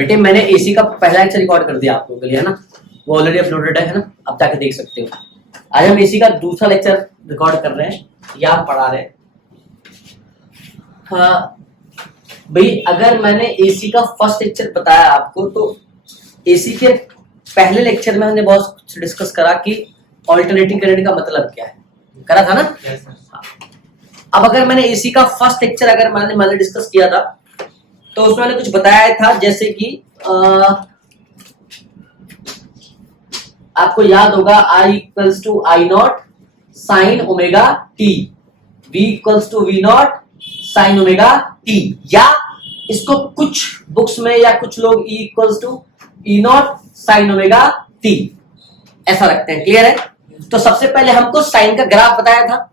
बेटे मैंने एसी का पहला लेक्चर रिकॉर्ड कर दिया आप लोगों के लिए, है ना, वो ऑलरेडी अपलोडेड है ना, आप जाके देख सकते हो। आज हम एसी का दूसरा लेक्चर रिकॉर्ड कर रहे हैं, या हम पढ़ा रहे हैं। हाँ भाई, अगर मैंने एसी का फर्स्ट लेक्चर बताया आपको, तो एसी के पहले लेक्चर में हमने बहुत कुछ डिस्कस करा कि ऑल्टरनेटिंग करंट का मतलब क्या है, करा था ना। हाँ। अब अगर मैंने एसी का फर्स्ट लेक्चर अगर मैंने डिस्कस किया था, तो उसमें मैंने कुछ बताया था, जैसे कि आपको याद होगा I equals to I not sine omega t, V equals to V not sine omega t, या इसको कुछ बुक्स में या कुछ लोग E equals to E not sine omega t ऐसा रखते हैं। क्लियर है? तो सबसे पहले हमको साइन का ग्राफ बताया था।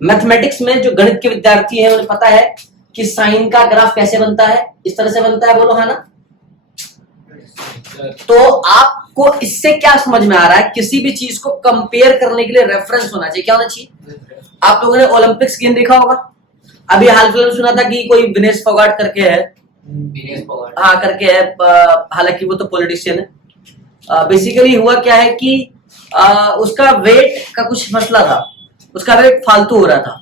मैथमेटिक्स में जो गणित के विद्यार्थी हैं उन्हें पता है कि साइन का ग्राफ कैसे बनता है, इस तरह से बनता है, बोलो हाँ ना। तो आपको इससे क्या समझ में आ रहा है, किसी भी चीज को कंपेयर करने के लिए रेफरेंस होना चाहिए। क्या होना चाहिए? आप लोगों ने ओलंपिक्स गेम देखा होगा, अभी हाल फिलहाल सुना था कि कोई विनेश फोगाट करके है, हाँ करके है, हालांकि वो तो पॉलिटिशियन है। बेसिकली हुआ क्या है कि उसका वेट का कुछ मसला था, उसका वेट फालतू हो रहा था।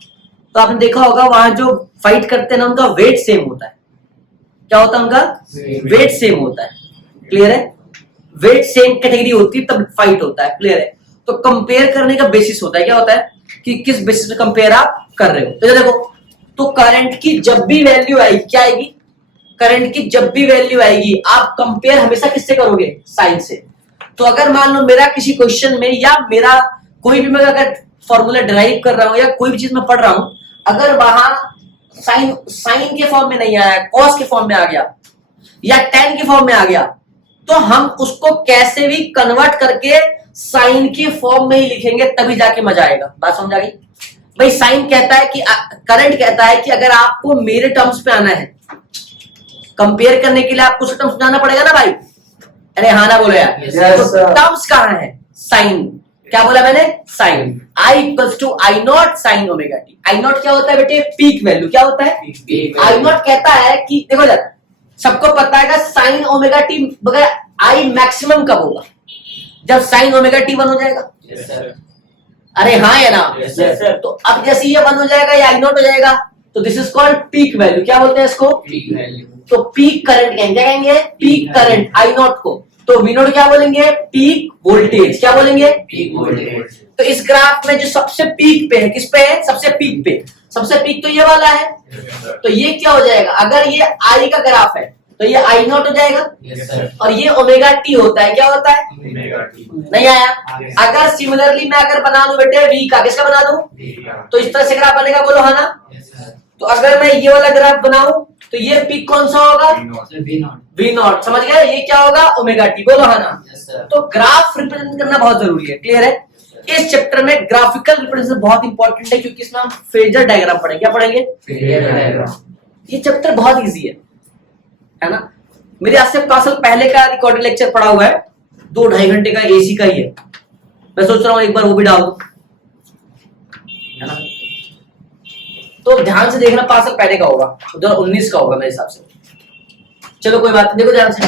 तो आपने देखा होगा वहां जो फाइट करते हैं ना, उनका वेट सेम होता है। क्या होता है? उनका वेट सेम होता है। क्लियर है? वेट सेम कैटेगरी होती है तब फाइट होता है। क्लियर है? तो कंपेयर करने का बेसिस होता है, क्या होता है कि किस बेसिस पे कंपेयर आप कर रहे हो। तो देखो, तो करंट की जब भी वैल्यू आएगी, क्या आएगी? करंट की जब भी वैल्यू आएगी, आप कंपेयर हमेशा किससे करोगे? साइन से। तो अगर मान लो मेरा किसी क्वेश्चन में, या मेरा कोई भी मैं अगर फॉर्मूला डिराइव कर रहा हूं या कोई भी चीज मैं पढ़ रहा हूं, अगर वहां साइन के फॉर्म में नहीं आया, कॉस के फॉर्म में आ गया या टेन के फॉर्म में आ गया, तो हम उसको कैसे भी कन्वर्ट करके साइन के फॉर्म में ही लिखेंगे, तभी जाके मजा आएगा। बात समझ आ गई? भाई साइन कहता है कि करंट कहता है कि अगर आपको मेरे टर्म्स पे आना है, कंपेयर करने के लिए आपको टर्म्स जाना पड़ेगा ना भाई। अरे हाँ ना बोलो यार। तो टर्म्स कहां है? साइन। क्या बोला मैंने? Sine. I equals to I not sine omega t. I not क्या होता है बेटे? Peak value. क्या होता है? I नॉट कहता है कि देखो जरा, सबको पता है साइन ओमेगा टी बगैर I मैक्सिमम कब होगा? जब साइन ओमेगा टी 1 हो जाएगा। yes, अरे हाँ या ना? yes, तो अब जैसे ये 1 हो जाएगा या I नॉट हो जाएगा, तो this is called peak value. क्या बोलते हैं इसको? Peak value. तो पीक करंट कहेंगे, पीक करंट I नॉट को। तो वी नॉट क्या बोलेंगे? Peak voltage. क्या बोलेंगे? Peak voltage. तो इस ग्राफ में जो सबसे पीक पे है, किस पे है? सबसे पीक पे। सबसे पीक तो ये वाला है। तो ये क्या हो जाएगा? अगर ये आई का ग्राफ है तो ये आई नॉट हो जाएगा। और ये ओमेगा टी होता है। क्या होता है? नहीं आया? अगर सिमिलरली मैं अगर बना लू बेटे वी का, किसका बना दूं? तो इस तरह से ग्राफ बनेगा, बोलो हाँ ना। तो अगर मैं ये वाला ग्राफ बनाऊं तो ये पीक कौन सा होगा? V not. समझ गए? ये क्या होगा? Omega t. बोलो हाँ ना। तो ग्राफ रिप्रेजेंट करना बहुत जरूरी है। क्लियर है? इस चैप्टर में ग्राफिकल रिप्रेजेंटेशन बहुत इंपॉर्टेंट है, क्योंकि इसमें हम फेजर डायग्राम पढ़ेंगे। क्या पढ़ेंगे? Phasor diagram. ये चैप्टर बहुत इजी है ना। मेरे आज से 5 साल पहले का रिकॉर्डिंग लेक्चर पढ़ा हुआ है, 2-2.5 घंटे का एसी का ही है। मैं सोच रहा हूँ एक बार वो भी डाल दूं, है ना। तो ध्यान से देखना, 5 साल पहले का होगा, 2019 का होगा मेरे हिसाब से। चलो कोई बात नहीं, देखो ध्यान से।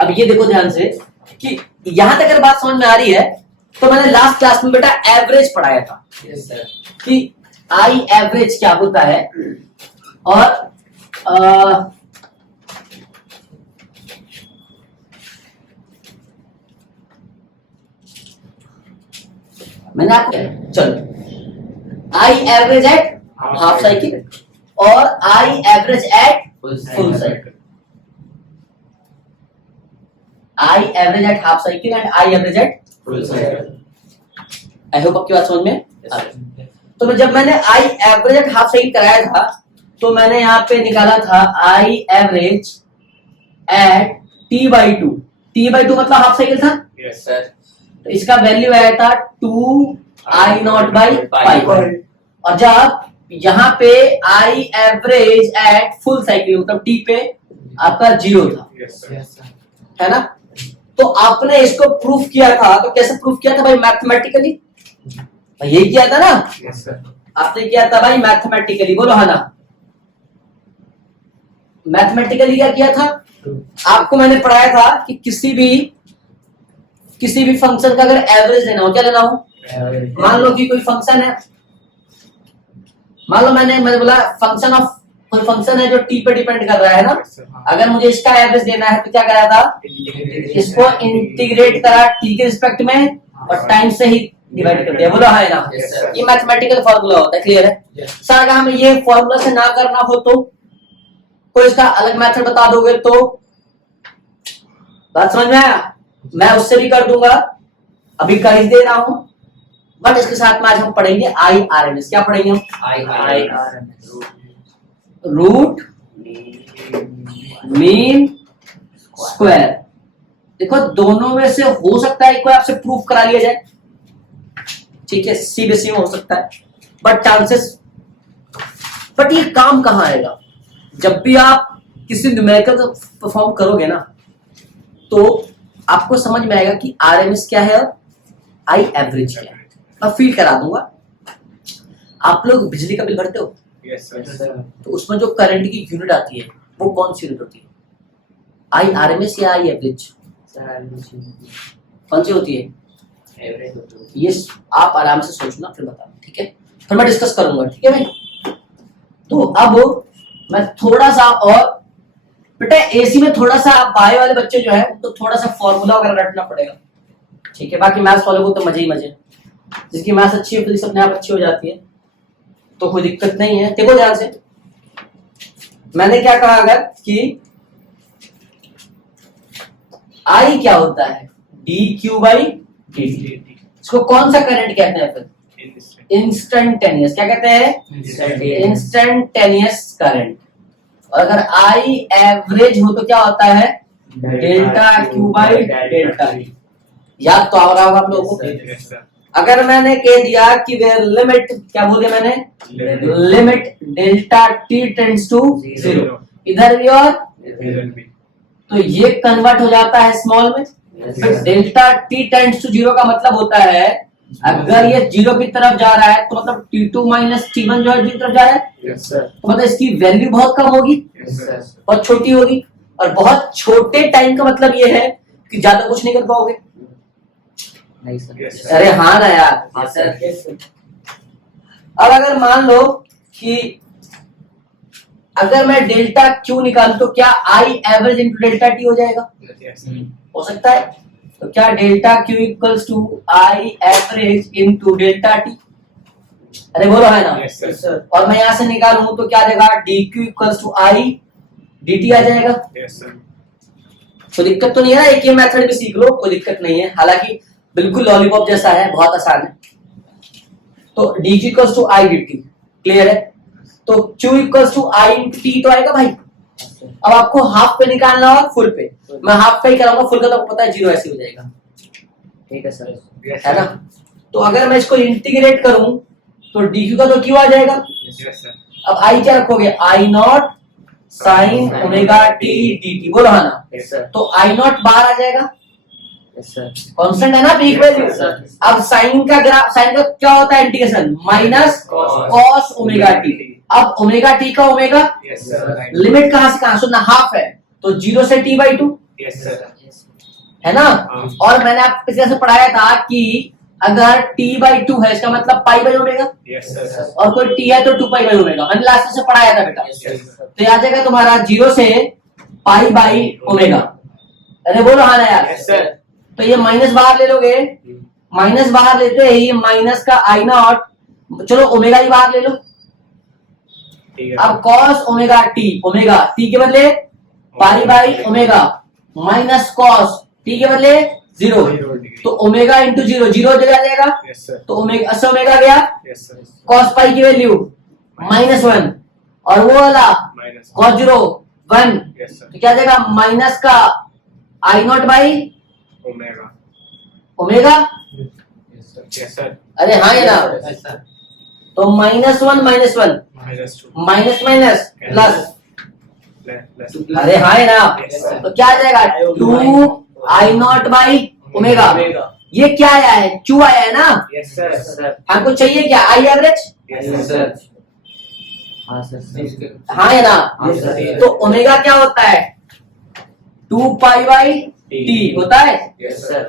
अब ये देखो ध्यान से कि यहां तक अगर बात समझ में आ रही है, तो मैंने लास्ट क्लास में बेटा एवरेज पढ़ाया था। yes, कि आई एवरेज क्या होता है, और मैंने आपको चलो I average at half cycle और I average at full cycle. I average at half cycle and I average at full cycle. I hope आपकी बात समझ में आ रही। तो जब मैंने I average at half cycle कराया था, तो मैंने यहाँ पे निकाला था आई एवरेज एट t/2। t/2 मतलब हाफ साइकिल था। Yes sir. तो इसका वैल्यू आया था 2I नॉट बाई पाई। और जब यहाँ पे आई एवरेज एट फुल साइकिल मतलब टी पे आपका 0 था। है ना। तो आपने इसको प्रूफ किया था, तो कैसे प्रूफ किया था भाई? मैथमेटिकली। यही किया था ना। आपने किया था भाई मैथमेटिकली। बोलो हाँ ना। मैथमेटिकली क्या किया था? आपको मैंने पढ़ाया था कि किसी भी फंक्शन का अगर एवरेज लेना हो, क्या लेना हो? मान लो कि कोई फंक्शन है, मान लो मैंने बोला कोई फंक्शन है जो टी पे डिपेंड कर रहा है ना, अगर मुझे इसका एवरेज देना है तो क्या करा था? इसको इंटीग्रेट करा टी के रिस्पेक्ट में और टाइम से ही डिवाइड कर दिया। बोलो हाँ ना? ये मैथमेटिकल फॉर्मूला होता है, क्लियर है? सर अगर हमें ये फॉर्मूला से ना करना हो तो कोई इसका अलग मेथड बता दोगे तो? बात समझ में आया? मैं उससे भी कर दूंगा, अभी कर ही दे रहा हूं, बट इसके साथ में आज हम पढ़ेंगे IRMS। क्या पढ़ेंगे हम? IRMS, root mean square. देखो दोनों में से हो सकता है कोई आपसे प्रूफ करा लिया जाए, ठीक है, CBSE में हो सकता है, बट चांसेस, बट ये काम कहां आएगा? जब भी आप किसी न्यूमेरिकल परफॉर्म करोगे ना तो आपको समझ में आएगा कि RMS क्या है और I एवरेज क्या है। मैं फील करा दूंगा। आप लोग बिजली का बिल भरते हो? Yes sir. तो उसमें जो करंट की यूनिट आती है वो कौन सी यूनिट होती है? IRMS या I एवरेज? कौन सी होती है? एवरेज। ये आप आराम से सोचना फिर बताना, ठीक है? फिर मैं डिस्कस करूंगा, ठीक है भाई? तो अब मैं थोड़ा सा, और बेटा AC में थोड़ा सा बायो वाले बच्चे जो है तो थोड़ा सा फॉर्मूला वगैरह रटना पड़ेगा, ठीक है? बाकी मैथ्स वालों को तो मजे ही मजे, जिसकी मैथ्स अच्छी है फिजिक्स अपने आप अच्छी हो जाती है, तो कोई दिक्कत नहीं है। देखो ध्यान से, मैंने क्या कहा अगर कि I क्या होता है? dQ/dt। इसको कौन सा करंट कहते हैं फिर? इंस्टेंटेनियस। क्या कहते हैं? Instantaneous current. और अगर I एवरेज हो तो क्या होता है? डेल्टा Q/डेल्टा T। याद तो आ रहा होगा आप लोगों को। अगर मैंने कह दिया कि वेयर लिमिट, क्या बोल दिया मैंने? Limit delta T tends to 0, इधर भी और तो ये कन्वर्ट हो जाता है स्मॉल में। फिर डेल्टा T टेंड्स टू 0 का मतलब होता है अगर ये 0 की तरफ जा रहा है तो मतलब T2 माइनस T1 जो है 0 की तरफ जा रहा है, तो मतलब इसकी वैल्यू बहुत कम होगी, बहुत छोटी होगी। और बहुत छोटे टाइम का मतलब ये है कि ज्यादा कुछ नहीं कर पाओगे। नहीं सर। अरे हाँ ना यार। हाँ सर। अब अगर मान लो कि अगर मैं डेल्टा Q निकालूं तो क्या I average into delta T हो जाएगा? हो सकता है। तो क्या delta Q equals to I average into delta T? अरे बोलो है ना? yes, sir. और मैं यहां से निकालूं तो क्या देगा? DQ equals to I dt आ जाएगा। yes, sir. तो दिक्कत तो नहीं है ना, एक ये मेथड भी सीख लो, कोई दिक्कत नहीं है, हालांकि बिल्कुल लॉलीपॉप जैसा है, बहुत आसान है। तो DQ equals to I dt, clear है? तो Q equals to I into T तो आएगा भाई। अब आपको हाफ पे निकालना और फुल पे, मैं हाफ पे ही कराऊंगा, फुल का तो आपको पता है 0 ऐसे हो जाएगा, ठीक है सर। है ना? तो अगर मैं इसको इंटीग्रेट करूं तो DQ का तो Q आ जाएगा। yes, sir. अब I क्या रखोगे? I0 sine omega T dt। बोलो हाँ ना? yes, sir. तो I0 बाहर आ जाएगा, yes, sir. कांस्टेंट है ना पीक वैल्यू। अब साइन का क्या होता है? Integration minus cos omega T. अब ओमेगा टी का ओमेगा yes, sir. लिमिट कहां से कहां? सुनना, हाफ है तो 0 से T/2, yes, sir. है ना? और मैंने आपको पिछले से पढ़ाया था कि अगर T/2 है इसका मतलब π/ओमेगा, yes, sir. और कोई T है तो 2π/ओमेगा। मैंने लास्ट से पढ़ाया था बेटा। yes, sir. तो आ जाएगा तुम्हारा 0 से π/ओमेगा। अरे बोलो हाँ ना यार? yes, sir. तो ये माइनस बाहर ले लोगे, माइनस बाहर लेते ही माइनस का I0, चलो ओमेगा ही बाहर ले लो। ठीक है। अब cos omega T, omega T के बदले π/ओमेगा माइनस कॉस टी के बदले 0, तो ओमेगा इंटू 0, 0 जगह आ जाएगा। yes, sir. तो ओमेगा से ओमेगा गया, yes, sir. कॉस पाई की वैल्यू -1 और वो वाला minus कॉस 0 1, yes, sir. तो क्या आ जाएगा? माइनस का I0 omega omega. yes, sir. अरे हाँ ये ना? तो -1 -1 -2 माइनस माइनस प्लस, less अरे हाँ है ना? yes, sir. तो क्या आ जाएगा? 2I0/ओमेगा। ये क्या आया है? Q आया है ना? yes, sir. हमको चाहिए क्या? I average. yes, sir. हाँ है ना? हाँ, sir. तो ओमेगा क्या होता है? 2 पाई बाई टी होता है, Yes, sir.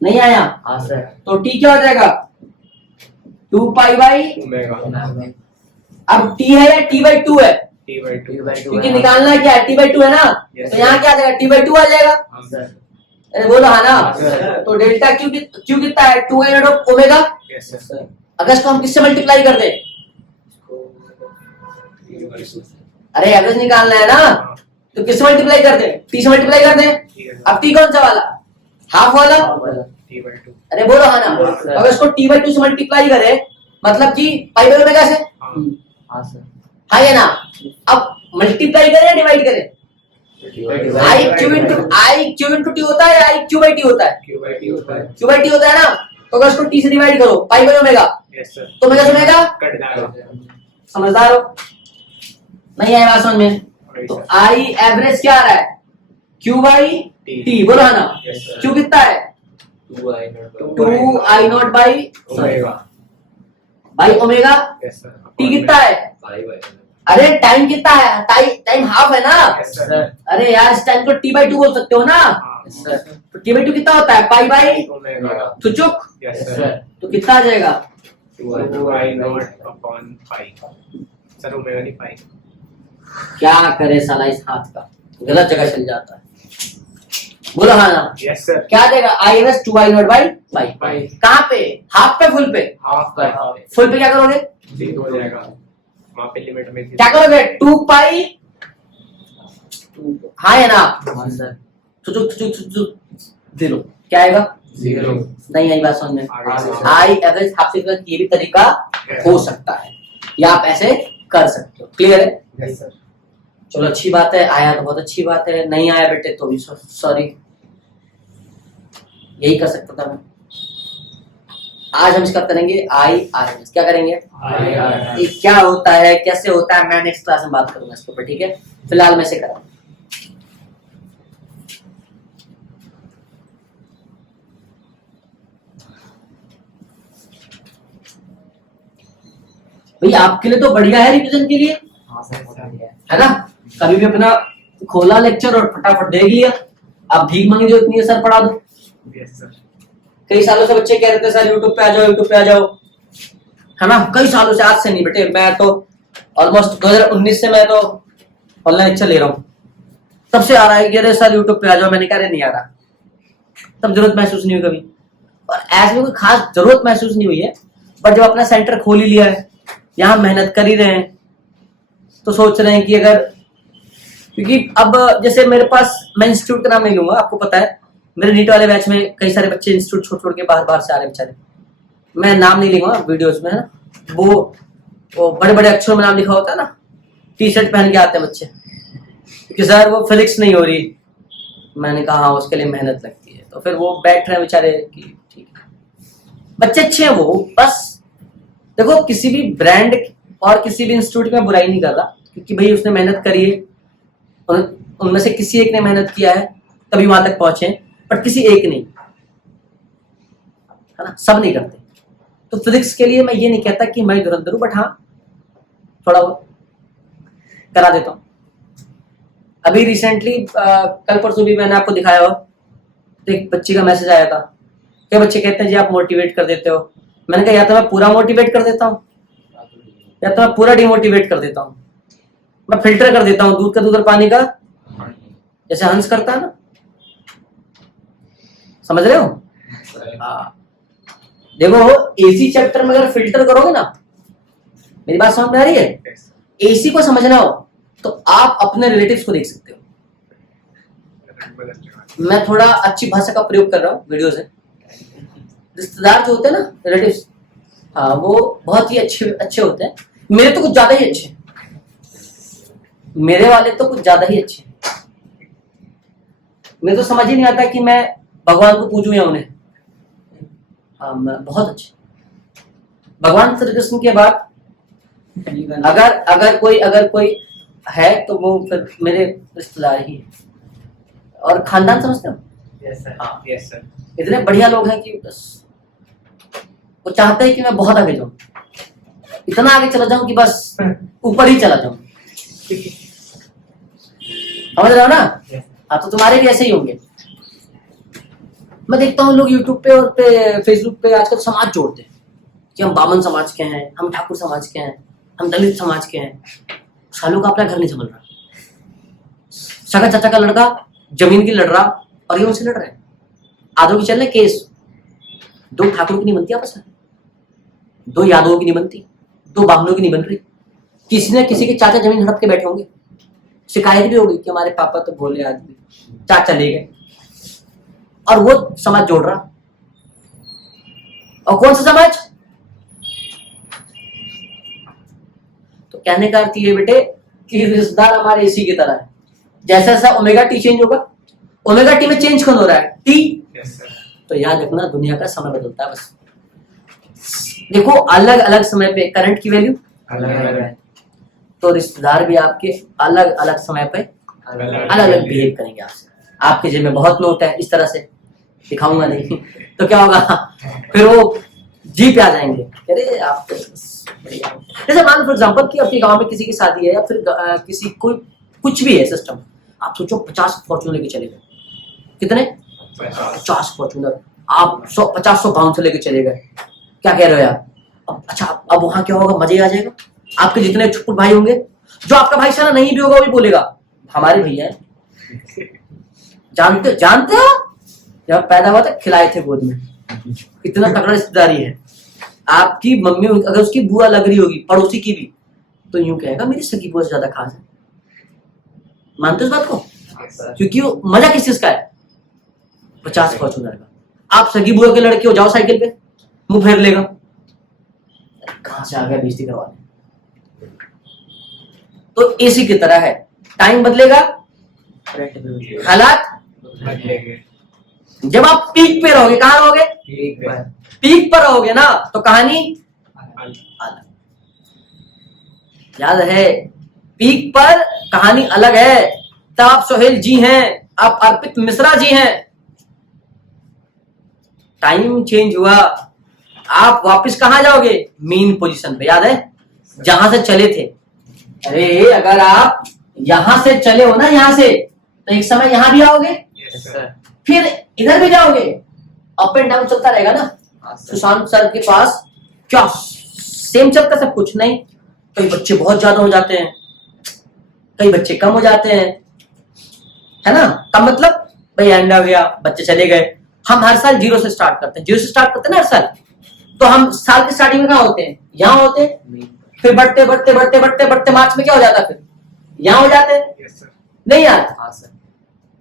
नहीं आया हाँ सर। तो टी क्या हो जाएगा 2 पाई बाई, Omega. अब टी है या टी बाई 2 है, T by 2. क्योंकि निकालना क्या है टी बाई 2 है ना, Yes, तो यहाँ क्या आ जाएगा टी बाई 2 आ जाएगा, हाँ, सर। अरे बोलो हाँ ना, sir. तो डेल्टा क्यू कितना है 2 I naught of omega, Yes, sir. Sir. अगर इसको हम किससे मल्टीप्लाई कर दें, अरे एवरेज निकालना है ना, हाँ, तो किससे मल्टीप्लाई कर दें, टी से मल्टीप्लाई कर दें, ठीक है, अब टी कौन सा वाला, हाफ वाला, T by 2. अरे बोलो हाँ ना, सर। अगर इसको टी बाई 2 से मल्टीप्लाई करें मतलब कि पाई बाई ओमेगा से, हाँ, हाँ सर। हाँ या ना, अब मल्टीप्लाई करें या डिवाइड करें, आई क्यू इंटू टी होता है, आई क्यू बाई टी होता है, Q by T होता है. क्यू बाई टी होता है ना, तो अगर इसको टी से डिवाइड करो पाई बाई ओमेगा Yes, sir. तो ओमेगा से ओमेगा, कट जाएगा. समझदार हो, नहीं आया बात समझ में, Right, तो sir. आई एवरेज क्या आ रहा है क्यू बाई T. टी, बोलो है ना, Yes, sir. क्यू कितना है 2 I naught 2 I not by Omega. By omega, Yes, sir. T कितना है, 5 बाई अरे टाइम कितना है, टाइम हाफ है ना, Yes, sir. सर। अरे यार इस टाइम को टी बाई 2 बोल सकते हो ना, हाँ, सर। तो टी बाई 2 कितना होता है पाई बाई Omega. तो चुक, Yes, sir. सर। तो कितना आ जाएगा 2 I naught upon pi. Sir, omega नहीं pi. क्या करे साला इस हाथ का, गलत जगह चल जाता है, बोलो हाँ ना, Yes, sir. क्या देगा I average 2 I not by by, Pi. कहाँ पे हाफ पे फुल पे, Half का फुल पे क्या करोगे, ठीक हो जाएगा. वहाँ पे लिमिट में थी. क्या करोगे 2 पाई, हाँ या ना, हाँ सर। दे लो क्या आएगा, 0. नहीं आई बात समझ में, आगे से. आई एवरेज हाफ से ये भी तरीका हो सकता है, या आप ऐसे कर सकते हो, क्लियर है, Yes, sir. चलो अच्छी बात है, आया तो बहुत अच्छी बात है, नहीं आया बेटे तो भी सॉरी, यही कर सकता था मैं, आज हम इसका करेंगे आई आर एम एस, क्या करेंगे, ये क्या होता है कैसे होता है मैं नेक्स्ट क्लास में बात करूंगा इसके ऊपर, ठीक है, फिलहाल मैं इसे कर रहा हूं। भाई आपके लिए तो बढ़िया है रिवीजन के लिए, हाँ सर। है ना, कभी भी अपना खोला लेक्चर और फटाफट देख लिया, आप भीख मांगी जो इतनी है सर पढ़ा दो, Yes, sir. कई सालों से बच्चे कह रहे थे सर यूट्यूब पे आ जाओ यूट्यूब पे आ जाओ, है ना, कई सालों से, आज से नहीं बेटे, मैं तो ऑलमोस्ट 2019 से मैं तो ऑनलाइन लेक्चर ले रहा हूँ, तब से आ रहा है कि अरे सर यूट्यूब पे आ जाओ, मैंने कहा अरे नहीं आ रहा, तब जरूरत महसूस नहीं हुई कभी, और ऐसे में कोई खास जरूरत महसूस नहीं हुई है, पर जब अपना सेंटर खोल ही लिया है, यहाँ मेहनत कर ही रहे हैं, तो सोच रहे हैं कि अगर, क्योंकि अब जैसे मेरे पास, मैं इंस्टीट्यूट का नाम नहीं लूंगा, आपको पता है मेरे नीट वाले बैच में कई सारे बच्चे इंस्टीट्यूट छोड़ छोड़ के बाहर से आ रहे हैं बेचारे, मैं नाम नहीं लूंगा वीडियोस में, है ना, वो बड़े बड़े अक्षरों में नाम लिखा होता है ना, टी शर्ट पहन के आते हैं बच्चे, क्योंकि सर वो फिजिक्स नहीं हो रही, मैंने कहा हाँ उसके लिए मेहनत लगती है, तो फिर वो बैठ रहे हैं बेचारे कि ठीक है, बच्चे अच्छे हैं वो, बस देखो किसी भी ब्रांड और किसी भी इंस्टीट्यूट में बुराई नहीं कर रहा, क्योंकि भाई उसने मेहनत करी है, उनमें से किसी एक ने मेहनत किया है तभी वहां तक पहुंचे, बट किसी एक नहीं, है ना, सब नहीं करते, तो फिजिक्स के लिए मैं ये नहीं कहता कि मैं धुरंधर हूं, बट हाँ थोड़ा बहुत करा देता हूँ। अभी रिसेंटली कल परसों भी मैंने आपको दिखाया हो, तो एक बच्ची का मैसेज आया था, क्या बच्चे कहते हैं जी आप मोटिवेट कर देते हो, मैंने कहा या तो मैं पूरा मोटिवेट कर देता हूँ या तो मैं पूरा डिमोटिवेट कर देता हूँ, मैं फिल्टर कर देता हूँ दूध का दूध और पानी का, जैसे हंस करता है ना, समझ रहे हो, हाँ देखो एसी चैप्टर में अगर फिल्टर करोगे ना, मेरी बात समझ में आ रही है, Yes, sir. एसी को समझना हो तो आप अपने रिलेटिव्स को देख सकते हो, बदल जाएगा. मैं थोड़ा अच्छी भाषा का प्रयोग कर रहा हूँ वीडियो से, रिश्तेदार जो होते हैं ना रिलेटिव्स, हाँ वो बहुत ही अच्छे होते हैं, मेरे तो कुछ ज्यादा ही अच्छे, मेरे वाले तो कुछ ज्यादा ही अच्छे, मेरे तो समझ ही नहीं आता कि मैं भगवान को पूजूं या उन्हें, हाँ मैं बहुत अच्छे, भगवान श्री कृष्ण के बाद अगर कोई है तो वो फिर मेरे रिश्तेदार ही है, और खानदान समझते हो, यस सर। हाँ Yes, sir. इतने बढ़िया लोग हैं कि बस वो चाहते हैं कि मैं बहुत आगे जाऊं, इतना आगे चला जाऊं कि बस ऊपर ही चला जाऊं, समझ रहे हो ना, हाँ, तो तुम्हारे भी ऐसे ही होंगे। मैं देखता हूँ लोग यूट्यूब पे और पे फेसबुक पे आजकल समाज जोड़ते हैं कि हम बामन समाज के हैं, हम ठाकुर समाज के हैं, हम दलित समाज के हैं। सालों का अपना घर नहीं संभल रहा, सगा चाचा का लड़का जमीन की लड़ रहा और ये उनसे लड़ रहे हैं। आधो की चल रहे केस, दो ठाकुरों की नहीं बनती आपस में, दो यादवों की नहीं बनती, दो बामनों की नहीं बन रही। किसी ने किसी के चाचा जमीन हड़प के बैठे होंगे, शिकायत भी होगी कि हमारे पापा तो भोले आदमी, चाचा ले गए, और वो समाज जोड़ रहा। और कौन सा समाज? तो कहने का अर्थ ये बेटे कि रिश्तेदार हमारे इसी की तरह है। जैसा जैसा ओमेगा टी चेंज होगा, ओमेगा टी में चेंज कौन हो रहा है? टी। Yes, sir. तो याद रखना दुनिया का समय बदलता है बस। देखो अलग अलग समय पे करंट की वैल्यू अलग है। तो रिश्तेदार भी आपके अलग अलग समय पे अलग अलग बिहेव करेंगे आपसे। आपके जेब में बहुत नोट है, इस तरह से दिखाऊंगा नहीं तो क्या होगा, फिर वो जी पे आ जाएंगे, अरे आप जैसे मान फॉर एग्जांपल कि आपके गांव में किसी की शादी है या फिर किसी कोई कुछ भी है सिस्टम, आप सोचो 50 फॉर्च्यूनर लेके चले गए। कितने? 50 फॉर्च्यूनर। आप 50-100 पाउंड से लेके चले गए। क्या कह रहे हो यार? अब अच्छा, अब वहां क्या होगा? मजे आ जाएगा। आपके जितने छुटपुट भाई होंगे, जो आपका भाई साला नहीं भी होगा वो भी बोलेगा हमारे भैया है। जानते हो जब पैदा हुआ था खिलाए थे गोद में, इतना तगड़ा रिश्तेदारी है। आपकी मम्मी अगर उसकी बुआ लग रही होगी पड़ोसी की भी, तो यूं कहेगा मेरी सगी बुआ से ज्यादा खास है। मानते हो इस बात को? क्योंकि वो मजा किस चीज का है? 50 फॉर्च्यूनर का। आप सगी बुआ के लड़के हो, जाओ साइकिल पे, मुंह फेर लेगा, कहां से आ गया बेइज्जती करवाने। तो इसी की तरह है, टाइम बदलेगा, हालात बदलेंगे। जब आप पीक पे रहोगे, कहां रहोगे? पीक पर रहोगे ना, तो कहानी अलग। याद है, पीक पर कहानी अलग है। तब आप सोहेल जी हैं, आप अर्पित मिश्रा जी हैं। टाइम चेंज हुआ, आप वापस कहां जाओगे? मीन पोजीशन पे। याद है जहां से चले थे। अरे अगर आप यहां से चले हो ना, यहां से, तो एक समय यहां भी आओगे, Yes, sir. फिर इधर भी जाओगे। अप एंड डाउन चलता रहेगा ना। सुशांत सर के पास क्या सेम चलता सब कुछ नहीं। कई बच्चे बहुत ज्यादा हो जाते हैं, कई बच्चे कम हो जाते हैं, है ना। तब मतलब भाई एंड आ गया, बच्चे चले गए। हम हर साल जीरो से स्टार्ट करते हैं, जीरो से स्टार्ट करते हैं ना हर साल। तो हम साल की स्टार्टिंग में कहाँ होते हैं? यहाँ होते हैं। फिर बढ़ते बढ़ते बढ़ते बढ़ते बढ़ते मार्च में क्या हो जाता है? फिर यहाँ हो जाते हैं। Yes, sir. नहीं यार,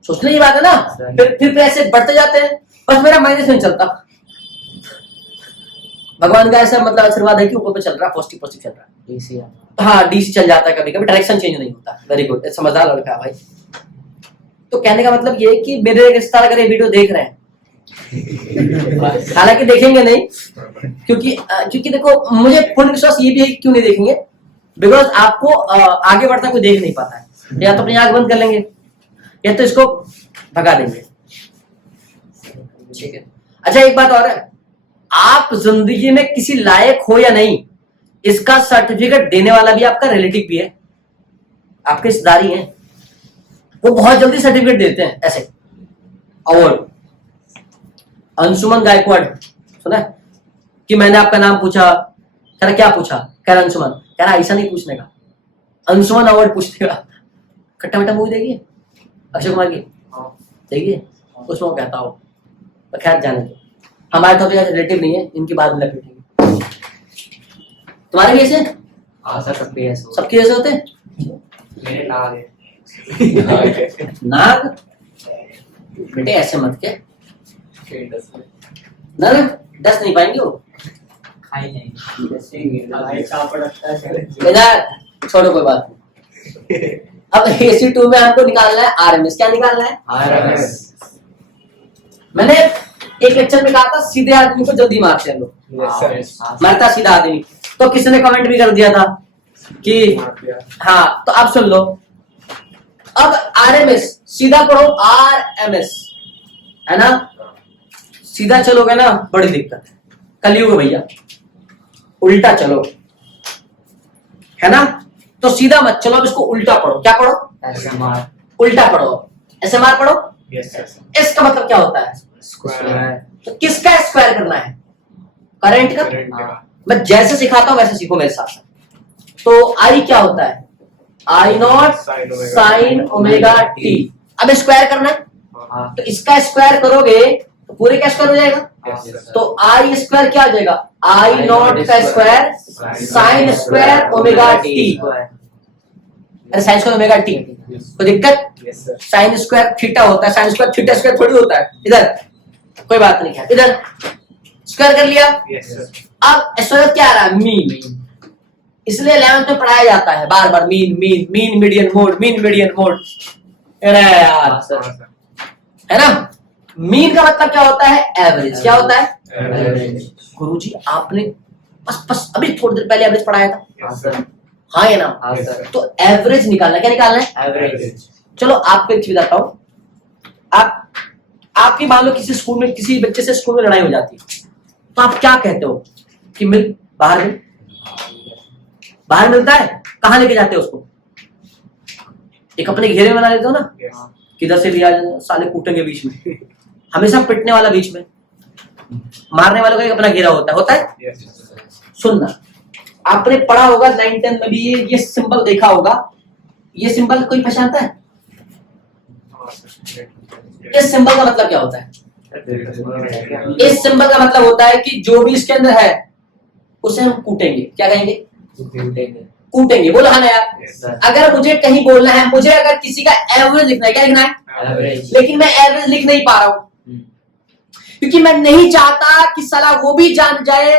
सोचने की बात है ना। फिर ऐसे बढ़ते जाते हैं। बस मेरा माइनस नहीं चलता, भगवान का ऐसा मतलब आशीर्वाद है कि ऊपर पे चल रहा है, पॉजिटिव चल रहा है। हाँ, डीसी चल जाता है कभी कभी, डायरेक्शन चेंज नहीं होता। वेरी गुड, समझदार लड़का भाई। तो कहने का मतलब ये कि मेरे रिश्तेदार अगर ये वीडियो देख रहे हैं, हालांकि देखेंगे नहीं, क्योंकि देखो मुझे पूर्ण विश्वास ये भी है कि क्यों नहीं देखेंगे, बिकॉज आपको आगे बढ़ता कोई देख नहीं पाता है। या तो अपनी आंख बंद कर लेंगे या तो इसको भगा देंगे। ठीक है। अच्छा एक बात और है, आप जिंदगी में किसी लायक हो या नहीं, इसका सर्टिफिकेट देने वाला भी आपका रिलेटिव भी है, आपके रिश्तेदारी हैं। वो बहुत जल्दी सर्टिफिकेट देते हैं ऐसे। अवार्ड अंशुमन गायकवाड़ सुना है कि मैंने आपका नाम पूछा, कह रहा क्या पूछा? कह रहा अंशुमन। कह रहा ऐसा नहीं पूछने का, अंशुमन अवार्ड पूछने का। खट्टा मीठा मूवी देखिए अक्षय कुमार की, देखिए उसमें वो कहता हो। तो खैर जाने दो, हमारे तो रिलेटिव नहीं है, इनकी बात अलग है। तुम्हारे भी ऐसे? सबके ऐसे होते हैं। मेरे नाग है। नाग बेटे ऐसे मत के ना, डस नहीं पाएंगे वो। इधर छोड़ो, कोई बात नहीं। अब AC2 में हमको निकालना है RMS। क्या निकालना है? RMS। मैंने एक लेक्चर में कहा था सीधे आदमी को जल्दी मारते हैं लोग। Yes, sir. मरता सीधा आदमी। तो किसी ने कमेंट भी कर दिया था कि हाँ, तो आप सुन लो। अब RMS सीधा पढ़ो, RMS है ना। सीधा चलोगे ना बड़ी दिक्कत है, कलयुग भैया। उल्टा चलो, है ना। तो सीधा मत चलो, अब इसको उल्टा पढ़ो। क्या पढ़ो? SMR। उल्टा पढ़ो। SMR पढ़ो। Yes, sir. S का मतलब क्या होता है? Square. तो किसका स्क्वायर करना है? करंट का। Current का. मैं जैसे सिखाता हूं वैसे सीखो मेरे साथ साथ। तो I क्या होता है? I not sine omega T. अब स्क्वायर करना है, हाँ। तो इसका स्क्वायर करोगे तो पूरे का स्क्वायर हो जाएगा। Yes, sir. तो आई स्क्वायर क्या हो जाएगा? आई नॉट का square sine square omega T. अरे साइन स्क्वायर ओमेगा टी, कोई दिक्कत? Yes, sir. Sine square theta होता है, साइन स्क्वायर थीटा स्क्वायर थोड़ी होता है। इधर कोई बात नहीं है, इधर स्क्वायर कर लिया। Yes, sir. अब स्क्वायर क्या आ रहा है? मीन। इसलिए 11th में पढ़ाया जाता है बार बार mean mean mean median mode, mean median mode. अरे यार, हाँ, sir. है ना? मीन का मतलब क्या होता है? एवरेज। क्या होता है? Average. गुरुजी आपने बस अभी थोड़ी देर पहले एवरेज पढ़ाया था। Yes, sir. हाँ या ना? हाँ Yes, सर। sir. तो एवरेज निकालना है। क्या निकालना है? एवरेज। चलो आपको एक चीज बताता हूं। आपकी मान लो किसी स्कूल में किसी बच्चे से स्कूल में लड़ाई हो जाती है, तो आप क्या कहते हो कि मिल बाहर मिल? बाहर मिलता है? कहाँ लेके जाते हो उसको? एक अपने घेरे में बना लेते हो ना, Yes. किधर से लिया साले कूटेंगे बीच में। हमेशा पिटने वाला बीच में, मारने वालों का एक अपना घेरा होता है। Yes, sir. सुनना, आपने पढ़ा होगा 9th 10th में भी ये सिंबल देखा होगा। ये सिंबल कोई पहचानता है? हाँ, sir. इस सिंबल का मतलब क्या होता है? इस सिंबल का मतलब होता है कि जो भी इसके अंदर है उसे हम कूटेंगे। क्या कहेंगे? कूटेंगे। बोलो हाँ ना यार। Yes, sir. अगर मुझे कहीं बोलना है, मुझे अगर किसी का एवरेज लिखना है, क्या लिखना है? एवरेज। लेकिन मैं एवरेज लिख नहीं पा रहा हूं क्योंकि मैं नहीं चाहता कि साला वो भी जान जाए।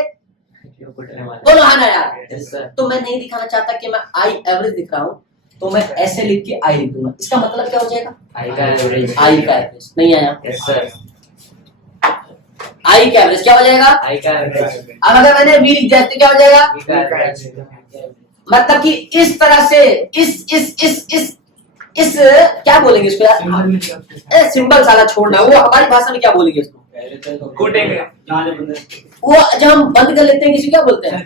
बोलो हाँ ना यार। Yes sir. तो मैं नहीं दिखाना चाहता कि मैं आई एवरेज लिख रहा हूं, तो मैं ऐसे लिख के आई लिख दूंगा। इसका मतलब क्या हो जाएगा? आई का एवरेज। आई का एवरेज। नहीं आया? Yes sir. आई का एवरेज क्या हो जाएगा? आई का एवरेज। अब अगर मैंने वी लिख दिया तो क्या हो जाएगा? ई का एवरेज। मतलब कि इस तरह से इस क्या बोलेंगे इसको यार? सिंबल साला छोड़ना, वो हमारी भाषा में क्या बोलेंगे इसको? कूटेंगे। वो जब हम बंद कर लेते हैं किसी क्या बोलते हैं?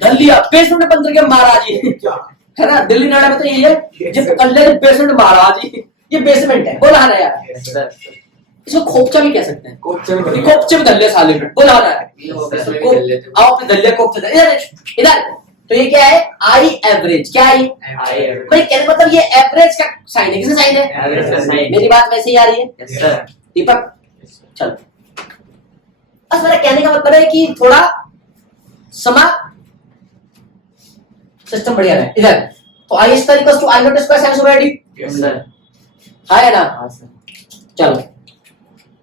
धलिया। पेशेंट बंद करके महाराज जी, है ना? दिल्ली नोएडा में तो यही है, जब कल्ले पेशेंट महाराज जी, ये बेसमेंट है। बोला ना यार। Yes sir. इसको खोपचा भी कह सकते हैं। खोपचे में धल्ले साले में। बोला ना यार। आओ अपने धल्ले खोपचे। इधर तो ये क्या है? I average. क्या है? I average. भाई कहने मतलब ये एवरेज का साइन है। किसका साइन है? एवरेज का साइन। मेरी बात वैसे ही आ रही है यस सर। दीपक? चल, बस मेरा कहने का मतलब है कि थोड़ा समा सिस्टम बढ़िया है। इधर तो I square equals to I not square sine already yes sir. है ना? हाँ सर। चलो,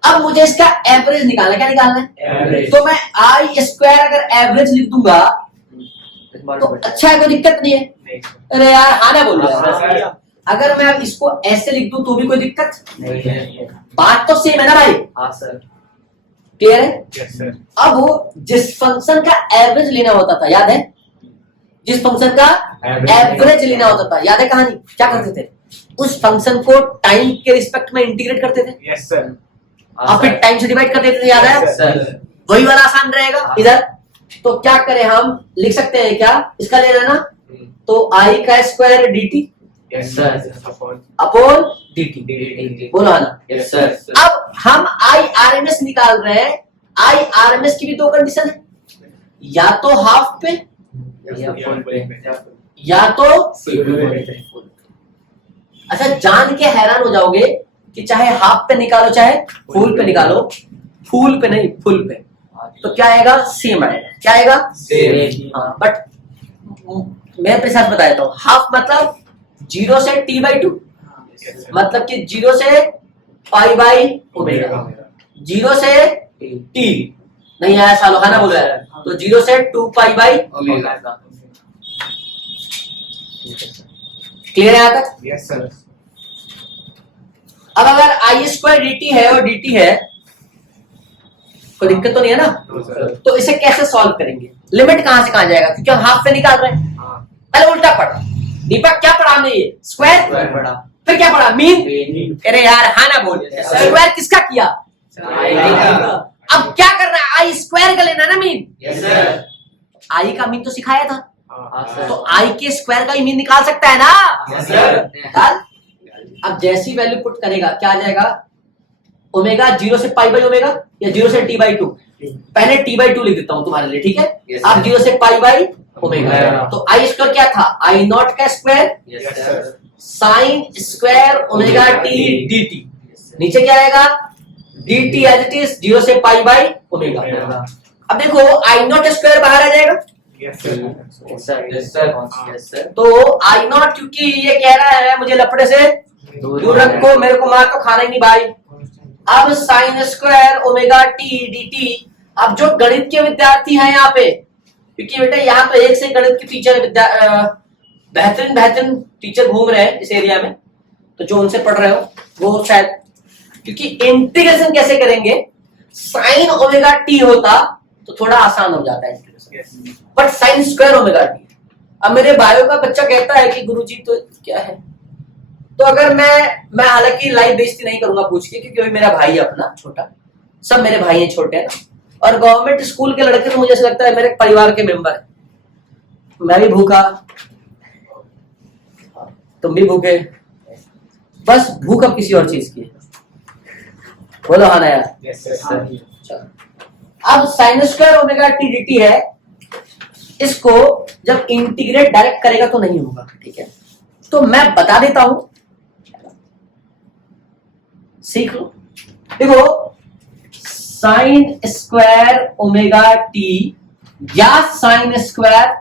अब मुझे इसका एवरेज निकालना। क्या निकालना है? एवरेज। तो मैं आई स्क्वायर अगर एवरेज लिख दूंगा तो अच्छा है, कोई दिक्कत नहीं है। अरे यार हाँ ना बोलो। अगर मैं अब इसको ऐसे लिख दूं तो भी कोई दिक्कत? नहीं है। बात तो सेम है ना भाई? हाँ सर। क्लियर है? Yes, sir. अब वो जिस फंक्शन का एवरेज लेना होता था, याद है? जिस फंक्शन का एवरेज लेना होता था, याद है कहानी? क्या करते थे? उस फंक्शन को टाइम के रिस्पेक्ट में इंटीग्रेट करते थे Yes, sir. और फिर टाइम से डिवाइड कर देते थे। याद है? सर। वही वाला आसान रहेगा। इधर तो क्या करें, हम लिख सकते हैं क्या? इसका ले लेना तो आई का square D T Yes, sir. Upon upon D T. बोलो है ना? Yes sir. अब हम आई आर एम एस निकाल रहे हैं। आई आर एम एस की भी दो कंडीशन है, या तो हाफ पे या तो अच्छा। जान के हैरान हो जाओगे कि चाहे हाफ पे निकालो चाहे फुल पे निकालो, फुल पे नहीं फुल पे, तो क्या आएगा? सेम आएगा। क्या आएगा? सेम। हाँ, बट मैं अपने साथ बता देता हूँ। हाफ मतलब 0 से t/2, मतलब कि 0 से पाई बाई ओमेगा, 0 से t नहीं आया सालो, है ना? बोल रहा है तो 0 से 2 पाई बाई ओमेगा। क्लियर है यहाँ तक? Yes, sir. अब अगर आई स्क्वायर डी टी है और डी टी है, कोई दिक्कत तो नहीं है ना? No, sir. तो इसे कैसे सॉल्व करेंगे? लिमिट कहां से कहां जाएगा? क्योंकि हम हाफ पे निकाल रहे हैं। हाँ. पहले उल्टा पढ़ा। दीपक क्या पढ़ा हमने? ये स्क्वायर, बड़ा। फिर क्या पढ़ा? मीन। मीन। अरे यार हाँ ना बोल। स्क्वायर किसका किया? आई का। अब क्या करना है? आई स्क्वायर का लेना ना मीन। Yes sir. आई का मीन तो सिखाया था, हाँ. हाँ सर। तो आई के स्क्वायर का ही मीन निकाल सकता है ना? Yes sir. निकाल। अब जैसी वैल्यू पुट करेगा क्या आ जाएगा, ओमेगा 0 से पाई बाई ओमेगा या 0 से टी बाई 2। पहले टी बाई 2 लिख देता हूं तुम्हारे लिए, ठीक है। Yes, अब sir. 0 से पाई बाई ओमेगा, Yeah. तो आई स्क्वायर क्या था, आई नॉट का square Yes, sir. Sine square omega T dt। नीचे क्या आएगा, dt एज इट इज 0 से पाई बाई ओमेगा। अब देखो आई नॉट स्क्वायर बाहर आ जाएगा, Yes, sir. Yes, sir. Yes, sir. Yes, sir. तो आई नॉट क्योंकि ये कह रहा है मुझे लपड़े से दूर रखो, मेरे को मार तो खाना ही नहीं भाई। अब sine square omega T dt। अब जो गणित के विद्यार्थी हैं यहाँ पे, क्योंकि बेटा यहाँ तो एक से गणित के टीचर बेहतरीन बेहतरीन टीचर घूम रहे हैं इस एरिया में, तो जो उनसे पढ़ रहे हो वो शायद, क्योंकि इंटीग्रेशन कैसे करेंगे, साइन ओमेगा टी होता तो थोड़ा आसान हो जाता है integration, Yes. But sine square omega T. अब मेरे बायो का बच्चा कहता है कि गुरुजी तो क्या है, तो अगर मैं हालांकि लाइव बेइज्जती नहीं करूंगा पूछ के, क्योंकि मेरा भाई है अपना छोटा, सब मेरे भाई हैं छोटे हैं, और गवर्नमेंट स्कूल के लड़के तो मुझे ऐसा लगता है मेरे परिवार के मेंबर हैं। मैं भी भूखा, तुम भी भूखे, बस भूख अब किसी और चीज की है। बोलो हाँ ना यार। Yes, sir. चलो। अब sine square omega T dt है, इसको जब इंटीग्रेट डायरेक्ट करेगा तो नहीं होगा, ठीक है। तो मैं बता देता हूं, सीख लो। देखो साइन स्क्वायर ओमेगा टी या साइन स्क्वायर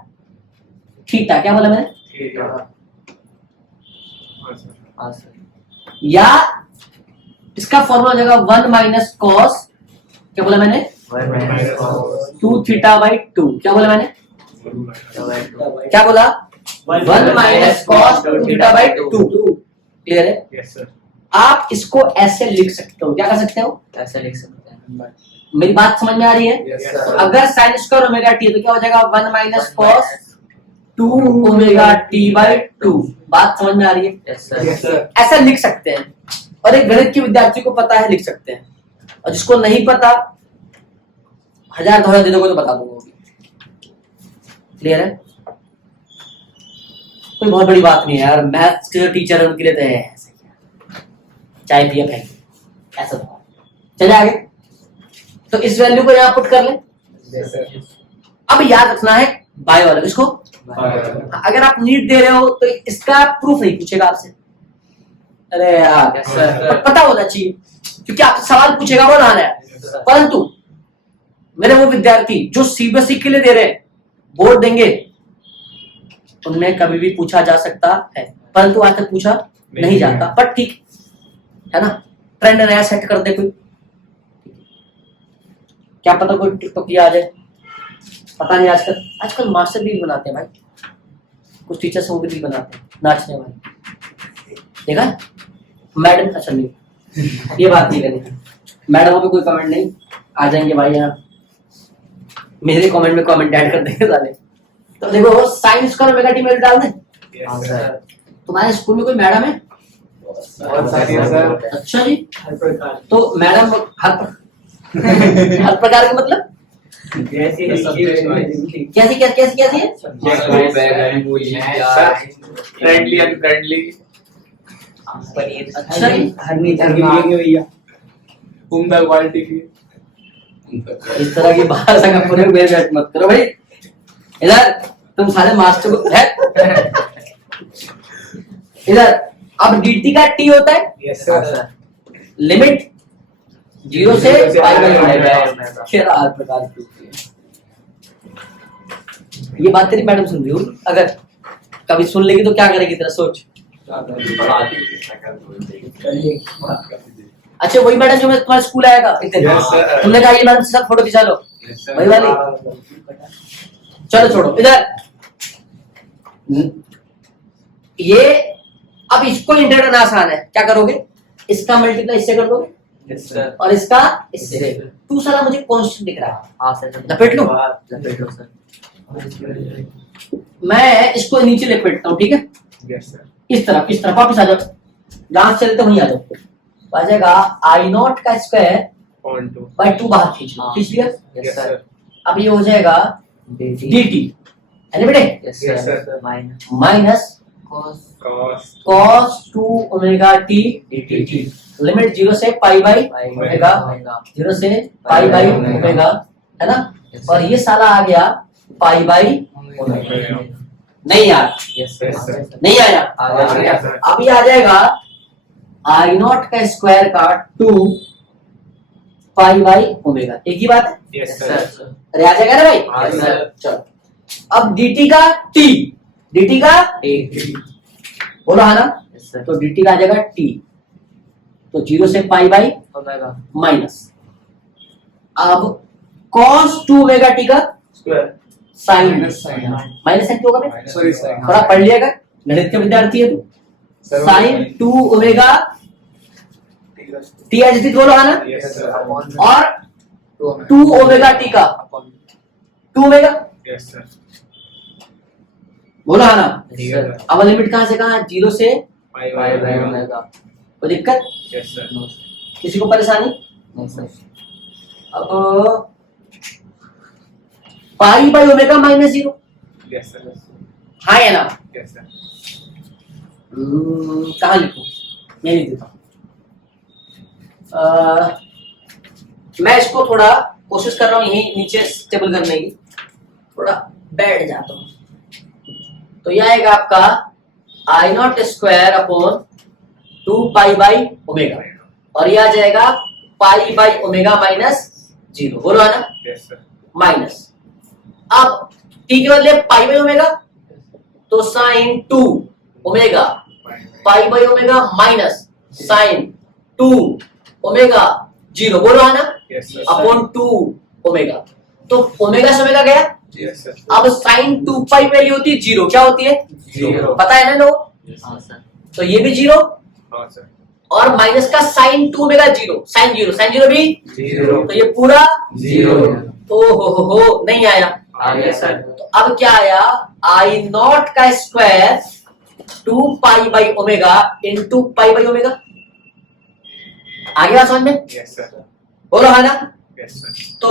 थीटा, क्या बोला मैंने, ठीक है। हाँ, sir. या इसका फॉर्मूला हो जाएगा 1 माइनस कॉस, क्या बोला मैंने, 2 थीटा बाई 2, क्या बोला मैंने, क्या बोला, 1 minus cos 2 theta by 2। Clear है। Yes, sir. आप इसको ऐसे लिख सकते हो, क्या कर सकते हो, ऐसा लिख सकते हैं। मेरी बात समझ में आ रही है। Yes, Yes, sir. sir. अगर साइन स्क्वायर ओमेगा टी तो क्या हो जाएगा, 1 minus cos 2 omega T by 2। बात समझ में आ रही है। Yes, sir. Yes, sir. ऐसा लिख सकते हैं, और एक गणित के विद्यार्थी को पता है लिख सकते हैं, और जिसको नहीं पता 1000-2000 दे दोगे तो बता दूंगा। क्लियर है। कोई बहुत बड़ी बात नहीं है यार, मैथ्स के जो टीचर है उनके लिए तो है ऐसे ही। चाय पिया फेंक ऐसा तो। चले आगे, तो इस वैल्यू को यहाँ पुट कर लें। Yes, sir. अब याद रखना है बायो वाला, इसको अगर आप नीट दे रहे हो तो इसका प्रूफ नहीं पूछेगा आपसे। अरे यार Yes, sir. पर पता होना चाहिए, क्योंकि आपसे सवाल पूछेगा वो लाना है। Yes, sir. परंतु मेरे वो विद्यार्थी जो सीबीएसई के लिए दे रहे हैं, बोर्ड देंगे, उनमें कभी भी पूछा जा सकता है, परंतु आज तक पूछा नहीं जाता। पर ठीक है ना, ट्रेंड नया सेट कर दे कोई, क्या पता कोई टिकटॉक किया आ जाए, पता नहीं। आजकल मास्टर रील बनाते हैं भाई, कुछ टीचर्स वो भी रील बनाते हैं नाचने वाले, देखा मैडम। अच्छा नहीं, ये बात नहीं करनी, मैडमों पे कोई कमेंट नहीं, आ जाएंगे भाई यहाँ मेरे कमेंट में कमेंट ऐड कर देंगे साले। तो देखो साइंस का ओमेगा टी में डाल दें। Yes, sir. तुम्हारे स्कूल में कोई मैडम है? बहुत सारी है, सर. अच्छा जी, तो मैडम हर प्रकार के मतलब कैसी है? Friendly unfriendly. अच्छा जी, उम्दा क्वालिटी की. इस तरह की भाषा का प्रयोग मेरे बैठ मत करो भाई। इधर तुम सारे मास्टर को इधर। अब dt का t होता है Yes, sir. लिमिट 0 से पाई बाई ओमेगा। खेरा हर प्रकार की होती है। ये बात तेरी मैडम सुन रही हो, अगर कभी सुन लेगी तो क्या करेगी तेरा सोच। अच्छा वही मैडम जो मैं तुम्हारे स्कूल आया था एक दिन, Yes, sir. तुमने कहा ये मैडम के साथ फोटो खिंचा लो, वही वाली। चलो छोड़ो इधर। ये अब इसको इंटीग्रेट करना आसान है, क्या करोगे, इसका मल्टीप्लाई इससे कर दोगे Yes, sir. और इसका इससे। तू साला मुझे कांस्टेंट दिख रहा है, हाँ सर. लपेट लो। लपेट लो सर. मैं इसको नीचे लपेटता हूँ, ठीक है, Yes, sir. इस तरफ वापस आ जाओ, जहां से चले तो वहीं आ जाओ। आ जाएगा आई नॉट का स्क्वायर On to. बाई 2 बाहर खींच लो, खींच लिया। Yes, Yes, sir. sir. अब ये हो जाएगा dt. dt, है ना बेटे, Yes, Yes, sir. sir. Minus. Minus cos 2 omega t limit 0 से पाई बाई ओमेगा 0 से पाई बाई ओमेगा, है ना। और ये साला आ गया पाई बाई ओमेगा। नहीं यार, नहीं आया। अभी आ जाएगा आई नॉट का स्क्वायर का 2 पाई बाई ओमेगा, एक ही बात है। Yes, sir. अरे आ जाएगा ना भाई। हाँ, सर। चलो अब dt का t, dt का बोलो है ना, तो dt का आ जाएगा t, तो 0 से पाई बाई माइनस। अब cos 2 ओमेगा t का साइन माइनस साइन क्यों होगा भाई? थोड़ा पढ़ लिएगा, गणित के विद्यार्थी है तू। Sine 2 omega t H D बोलो है ना, Yes, sir. और 2 ओमेगा टी का 2 ओमेगा Yes, sir. बोलो है ना। ठीक है, sir. अब लिमिट कहां से कहां? 0 से Pi by omega. कोई दिक्कत? Yes, sir. किसी को परेशानी? अब पाई by omega minus 0, Yes, sir. हाँ है ना। Yes, sir. कहाँ लिखूं? मैं लिख देता हूं। मैं इसको थोड़ा कोशिश कर रहा हूँ यही नीचे स्टेबल करने की, थोड़ा बैठ जाता हूँ। तो यह आएगा आपका I not square upon 2 pi by omega, और यह आ जाएगा पाई बाई ओमेगा माइनस 0, बोलो है ना, Yes, sir. माइनस। अब टी के बदले पाई बाई ओमेगा, तो sine 2 omega pi by omega minus sine 2 omega 0, बोलो है ना, Yes, sir. Upon 2 omega. तो ओमेगा से ओमेगा गया। Yes, sir. अब साइन 2 पाई वैल्यू होती है 0, क्या होती है? 0. पता है ना लोग? तो ये भी 0, हाँ, sir. और माइनस का साइन 2 ओमेगा 0, साइन 0 भी 0. तो ये पूरा 0. ओ हो नहीं आया। आ गया, sir. तो अब क्या आया? आई नॉट का square 2 pi by omega into pi by omega. आ गया समझ में? Yes, sir. बोलो है ना। Yes, sir. तो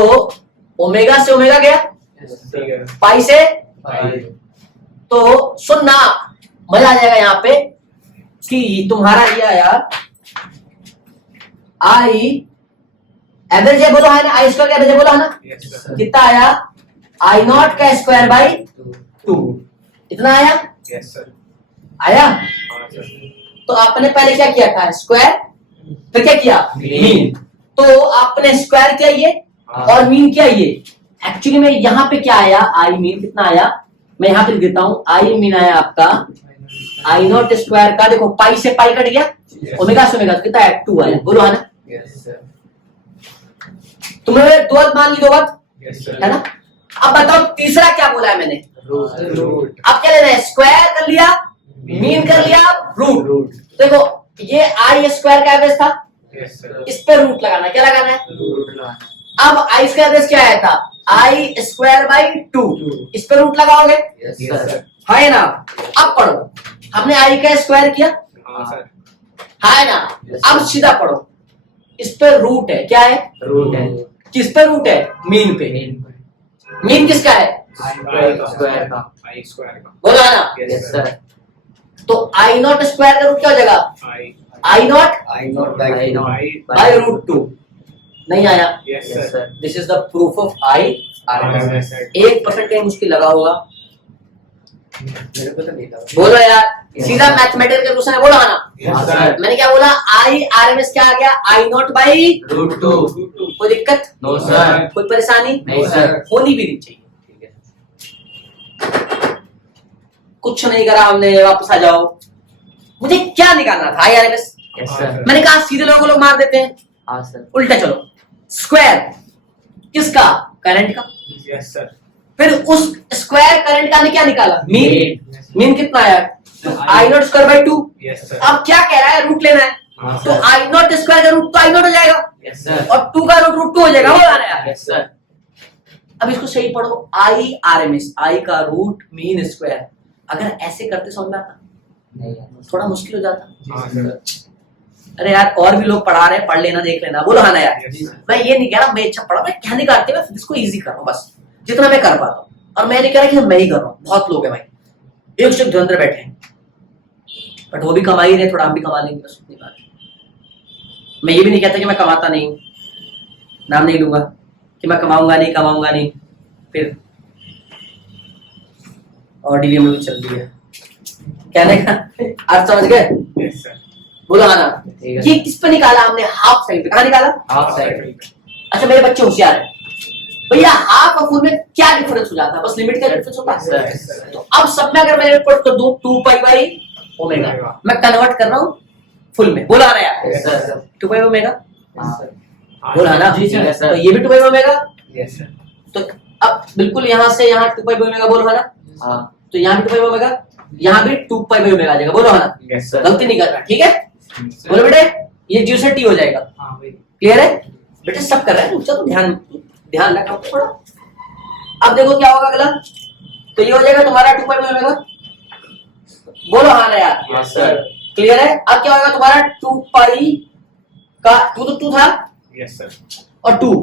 ओमेगा से ओमेगा गया, ठीक है. पाई से, Pi. तो सुनना मजा आ जाएगा यहाँ पे कि तुम्हारा ये आया आई एवरेज है, बोलो है ना, आई स्क्वायर का एवरेज है, बोलो है ना। Yes, sir. कितना आया? आई नॉट का स्क्वायर बाई 2, इतना आया। Yes, sir. आया। हाँ, sir. तो आपने पहले क्या किया था? स्क्वायर, फिर क्या किया? मीन। तो आपने स्क्वायर किया ये और मीन किया ये। एक्चुअली में यहाँ पे क्या आया? आई मीन कितना आया? मैं यहाँ पे लिख देता हूँ, आई मीन आया आपका आई नॉट स्क्वायर का, देखो पाई से पाई कट गया, ओमेगा से ओमेगा कितना है? 2 आया, बोलो है ना। Yes, sir. तुम्हें दो बात मान ली, दो बात Yes, sir. है ना। अब बताओ तीसरा क्या बोला है मैंने? Root. अब क्या लेना है? स्क्वायर कर लिया, मीन कर लिया, रूट। देखो ये आई स्क्वायर का एवरेज था, Yes, sir. इस पे रूट लगाना है। क्या लगाना है? Root. अब आई स्क्वायर एवरेज क्या आया था? आई स्क्वायर बाई 2, इस पे रूट लगाओगे, Yes, sir. है ना। अब पढ़ो, हमने आई का स्क्वायर किया, हाँ, sir. है ना। अब सीधा पढ़ो, इस पे रूट है, क्या है? रूट है किस पे रूट है? मीन पे। मीन किसका है? स्क्वायर का। I square का. बोला ना। Yes, yes sir. सर तो आई नॉट स्क्वायर का रूट क्या हो जाएगा? I. I not I not by by root 2। नहीं आया। Yes, yes sir. Sir this is the proof of I. Yes, sir. 1% कहीं मुश्किल लगा होगा, मेरे को तो नहीं लगा बोलो यार। सीधा मैथमेटिकल का क्वेश्चन है, बोलो ना। Yes, sir. मैंने क्या बोला? आई आरएमएस क्या आ गया? आई नॉट बाई रूट 2 कोई दिक्कत? नो सर कोई परेशानी? नहीं सर होनी भी नहीं चाहिए। ठीक है कुछ नहीं करा हमने, वापस आ जाओ। मुझे क्या निकालना था? आई आरएमएस। यस सर मैंने कहा सीधे लोगों को लोग मार देते हैं, हाँ सर उल्टा चलो। स्क्वायर किसका? करंट का। Yes, sir. फिर उस स्क्वायर करंट का ने क्या निकाला? मीन। Mean. मीन कितना आया? तो I not square by 2। Yes, sir. अब क्या कह रहा है? रूट लेना है, हाँ, तो sir. आई नॉट स्क्वायर का रूट तो आई नॉट हो जाएगा, यस सर और 2 का रूट रूट 2 हो जाएगा, वो आ रहा है। यस सर अब इसको सही पढ़ो, आई आरएमएस, आई का रूट मीन स्क्वायर। अगर ऐसे करते समझ में आता? नहीं थोड़ा मुश्किल हो जाता। हाँ, sir. अरे यार और भी लोग पढ़ा रहे हैं, पढ़ लेना, देख लेना, बोलो हाँ ना यार। Yes, sir. मैं ये नहीं कह रहा मैं अच्छा पढ़ा, मैं कहने का आते मैं इसको इजी कर रहा हूँ बस, जितना मैं कर पाता हूँ। और मैं नहीं कह रहा कि मैं ही कर रहा हूँ, बहुत लोग हैं भाई, एक से धुरंधर बैठे हैं, बट वो भी कमा ही रहे, थोड़ा हम भी कमा लेंगे, बस उतनी बात है। मैं ये भी नहीं कहता कि मैं कमाता नहीं हूँ, नाम नहीं लूंगा कि मैं कमाऊंगा नहीं, फिर और डीवीएम में भी चल रही है कहने का अर्थ समझ गए? Yes, sir. बोलो हाँ ना। ठीक है। ये किस पे निकाला हमने? हाफ साइकिल पे। कहाँ निकाला? Half cycle. अच्छा मेरे बच्चे होशियार है भैया, हाफ और फुल में क्या डिफरेंस हो जाता है? बस लिमिट का डिफरेंस होता है। Yes, sir. तो अब सब में अगर मैं पुट कर दूं 2 पाई बाई ओमेगा, मैं कन्वर्ट कर रहा हूँ फुल में। बोला ना यार? Yes, sir. 2 पाई ओमेगा, हाँ, बोला ना? जी, sir. तो ये भी 2 पाई ओमेगा, यस सर। तो अब बिल्कुल यहाँ से यहाँ 2 पाई ओमेगा, बोलो ना? हाँ तो यहाँ भी 2 पाई ओमेगा, यहाँ भी 2 पाई ओमेगा आ जाएगा, बोलो ना? Yes, sir. गलती नहीं करना, ठीक है? बोलो बेटे, ये जीरो से टी हो जाएगा, हाँ, वही। क्लियर है? बेटे सब कर रहे हैं, चलो ध्यान रखो थोड़ा। अब देखो क्या होगा अगला, तो ये हो जाएगा तुम्हारा 2 पाई ओमेगा, बोलो हाँ ना यार? Yes sir. क्लियर है? अब क्या होगा तुम्हारा 2 पाई का 2 तो 2 था Yes, sir. और 2,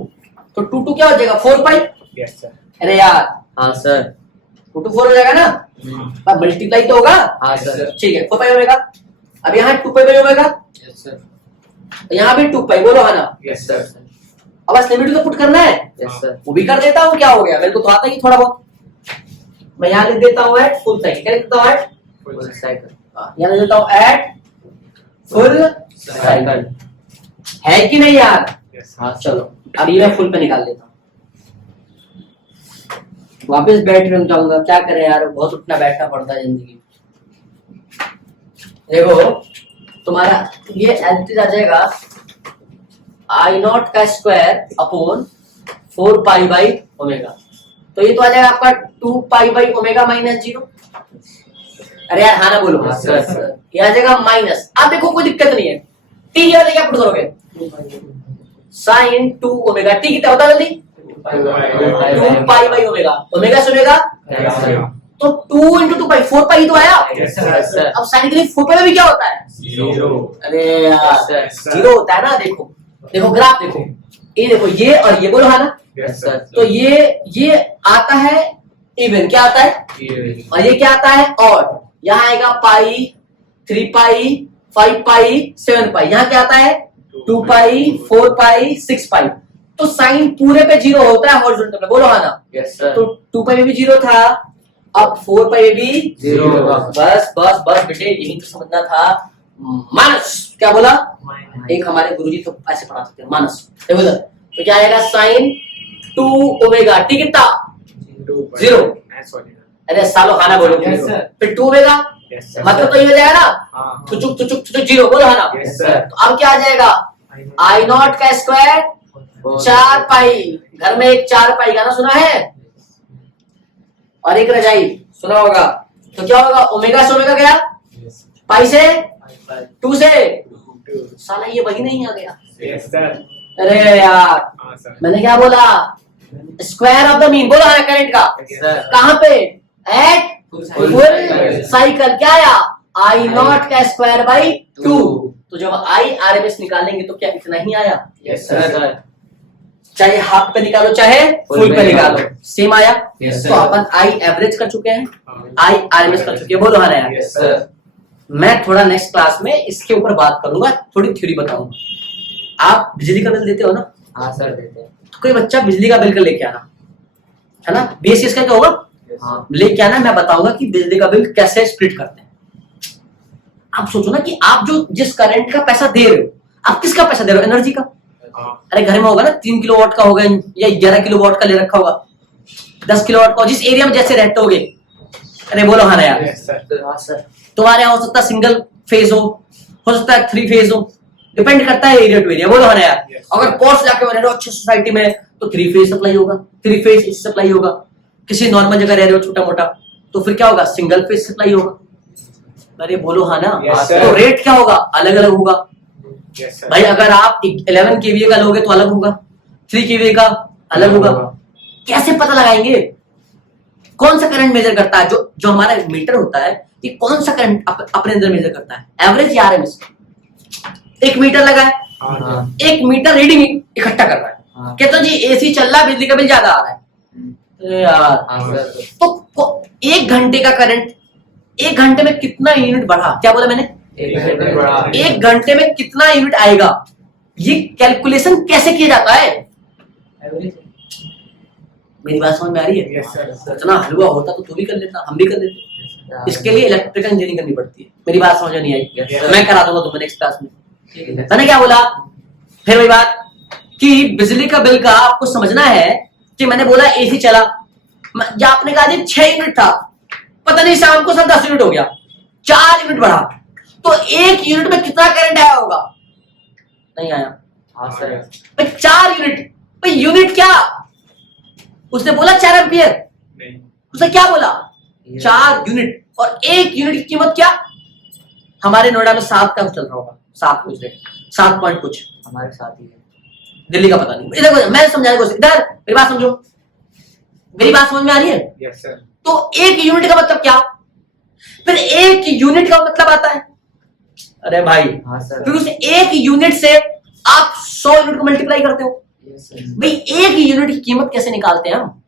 तो 2 क्या हो जाएगा 4 पाई। Yes, sir. अरे यार हाँ सर। 2 4 हो जाएगा ना, अब मल्टीप्लाई तो होगा। हाँ सर। ठीक है, 4 पाई होगा। अब यहाँ 2 पाई होगा, यस सर। यहाँ भी 2 पाई, बोलो हाँ ना? Yes, yes sir. सर। अब बस लिमिट तो पुट करना है, यस सर। वो भी कर देता हूँ। क्या हो गया, मेरे को तो आता ही थोड़ा बहुत। मैं यहाँ लिख देता हूँ एट फुल साइकिल, क्या लिख देता हूँ? Eight full cycle. यहाँ लिख देता हूँ एट फुल साइकिल, है कि नहीं यार? Yes, sir. हाँ चलो, अब ये मैं फुल पे निकाल लेता हूँ। वापस बैठ रह जाऊंगा, क्या करें यार, बहुत उठना बैठना पड़ता है जिंदगी। देखो तुम्हारा ये एल्टीज आ जाएगा आई नॉट का square upon 4 pi by omega, तो ये तो आ जाएगा आपका 2 पाई बाई ओमेगा माइनस 0। अरे यार हाँ ना बोलो? हाँ, सर। ये आ जाएगा माइनस। अब देखो कोई दिक्कत नहीं है, टी क्या क्या पुट करोगे? साइन 2 ओमेगा, टी कितना होता है जल्दी? 2 पाई बाई ओमेगा, ओमेगा सुनेगा यस सर। तो 2 into 2 पाई 4 पाई तो आया। Yes, sir. अब साइन के लिए 4 पाई में भी क्या होता है? Zero. अरे यार Yes, sir. 0 होता है ना। देखो देखो ग्राफ देखो, ये देखो ये और ये, बोलो हाँ ना? Yes, sir. तो ये आता है इवन, क्या आता है? Even. और ये क्या आता है? ऑड। यहाँ आएगा पाई, 3 पाई, 5 पाई, 7 पाई। यहाँ क्या आता है? 2 पाई, 4 पाई, 6 पाई। तो साइन पूरे पे 0 होता है हॉरिजॉन्टल पे, बोलो हाँ ना? Yes sir. तो 2 पाई में भी 0 था, अब 4 पाई में भी 0 होगा। बस बस बस बेटे, यही तो समझना था। माइनस, क्या बोला? एक हमारे गुरुजी तो ऐसे पढ़ाते थे, माइनस। देखो इधर, तो क्या आएगा? साइन 2 ओमेगा, टी कितना? 0। Sorry. अरे सालो खाना बोलो। Yes, sir. फिर 2 ओमेगा, Yes, sir. मतलब तो ये हो जाएगा ना हाँ. तो चुक 0, बोलो हाँ ना? Yes, sir. तो अब क्या आ जाएगा? आई नॉट का स्क्वायर 4 पाई, घर में एक 4 पाई गाना सुना है, और एक रजाई सुना होगा। तो क्या होगा? ओमेगा से ओमेगा गया, पाई से 2 से, साला ये वही नहीं आ गया। Yes, sir. अरे यार हाँ, sir. मैंने क्या बोला? स्क्वायर ऑफ द मीन, बोला है करंट का। Yes, sir. कहाँ पे? At Full full cycle. Cycle. क्या आया? आई नॉट का स्क्वायर बाई 2। तो जब आई आरएमएस निकालेंगे तो क्या इतना ही आया? Yes sir. चाहे हाफ पे निकालो चाहे फुल Full पे पे निकालो, निकालो। सेम आया। Yes, तो sir. अपन आई एवरेज कर चुके हैं, हाँ. आई आरएमएस कर चुके हैं, बोलो हाँ ना यार? Yes, sir. मैं थोड़ा नेक्स्ट क्लास में इसके ऊपर बात करूंगा, थोड़ी थ्योरी बताऊंगा। आप बिजली का बिल देते हो ना? हाँ सर देते हैं। तो कोई बच्चा बिजली का बिल का लेके आना, है ना? बीएससी का क्या होगा? हाँ लेके आना, मैं बताऊंगा कि बिजली का बिल कैसे स्प्लिट करते हैं। आप सोचो ना कि आप जो जिस करंट का पैसा दे रहे हो, आप किसका पैसा दे रहे हो? एनर्जी का। हाँ. अरे घर में होगा ना 3 किलोवाट का होगा या 11 किलोवाट का ले रखा होगा, 10 किलोवाट का, जिस एरिया में जैसे रहते होगे। अरे बोलो हाँ ना यार? Yes, sir. हाँ सर। तुम्हारे यहाँ हो सकता है सिंगल फेज हो सकता है 3 फेज हो, डिपेंड करता है एरिया टू एरिया, बोलो हाँ ना यार? Yes. अगर पोस्ट जाके रह रहे हो अच्छी सोसाइटी में तो 3 फेज सप्लाई होगा, 3 फेज सप्लाई होगा। किसी नॉर्मल जगह रह रहे हो छोटा मोटा तो फिर क्या होगा? सिंगल फेज सप्लाई होगा। अरे बोलो हाँ ना? Yes, sir. तो रेट क्या होगा? अलग अलग होगा Yes, sir. भाई। अगर आप 11 केवीए का लोगे तो अलग होगा, 3 केवीए का अलग होगा। कैसे पता लगाएंगे? कौन सा करंट मेजर करता है? जो हमारा मीटर होता है, ये कौन सा करंट अपने अंदर मेजर करता है? एवरेज या आरएमएस? एक मीटर लगा है, हाँ. एक मीटर रीडिंग इकट्ठा कर रहा है, हाँ। कहते हो जी एसी चल रहा है, बिजली का बिल ज्यादा आ रहा है। अरे यार, हाँ सर। तो 1 घंटे का करंट 1 घंटे में कितना यूनिट बढ़ा? क्या बोला मैंने? एक घंटे में कितना यूनिट आएगा, ये कैलकुलेशन कैसे किया जाता है? मेरी बात समझ में आ रही है? इतना हलवा होता तो तू भी कर लेता, हम भी कर लेते। इसके लिए इलेक्ट्रिकल इंजीनियरिंग करनी पड़ती है। मेरी बात समझ में नहीं आई? मैं करा दूंगा तुम्हें नेक्स्ट क्लास में। मैंने क्या बोला फिर वही बात कि बिजली का बिल का आपको समझना है कि मैंने बोला एसी चला, जब आपने कहा जी 6 यूनिट था, पता नहीं शाम को सब 10 यूनिट हो गया, 4 यूनिट बढ़ा, तो 1 यूनिट में कितना करंट आया होगा? नहीं आया। हाँ सर। भाई 4 यूनिट, भाई यूनिट क्या? उसने बोला 4 एम्पियर, उसने क्या बोला? 4 यूनिट। और 1 यूनिट की कीमत क्या? हमारे नोएडा में 7 का चल रहा होगा, 7 कुछ देख, 7 पॉइंट कुछ। हमारे साथ ही है, दिल्ली का पता नहीं। इधर मैं समझाने को, इधर मेरी बात समझो, मेरी बात समझ में आ रही है? Yes sir. तो 1 यूनिट का मतलब क्या? फिर 1 यूनिट का मतलब आता है, अरे भाई हाँ सर। फिर उस 1 यूनिट से आप 100 यूनिट को मल्टीप्लाई करते हो। भाई 1 यूनिट की कीमत कैसे निकालते हैं हम?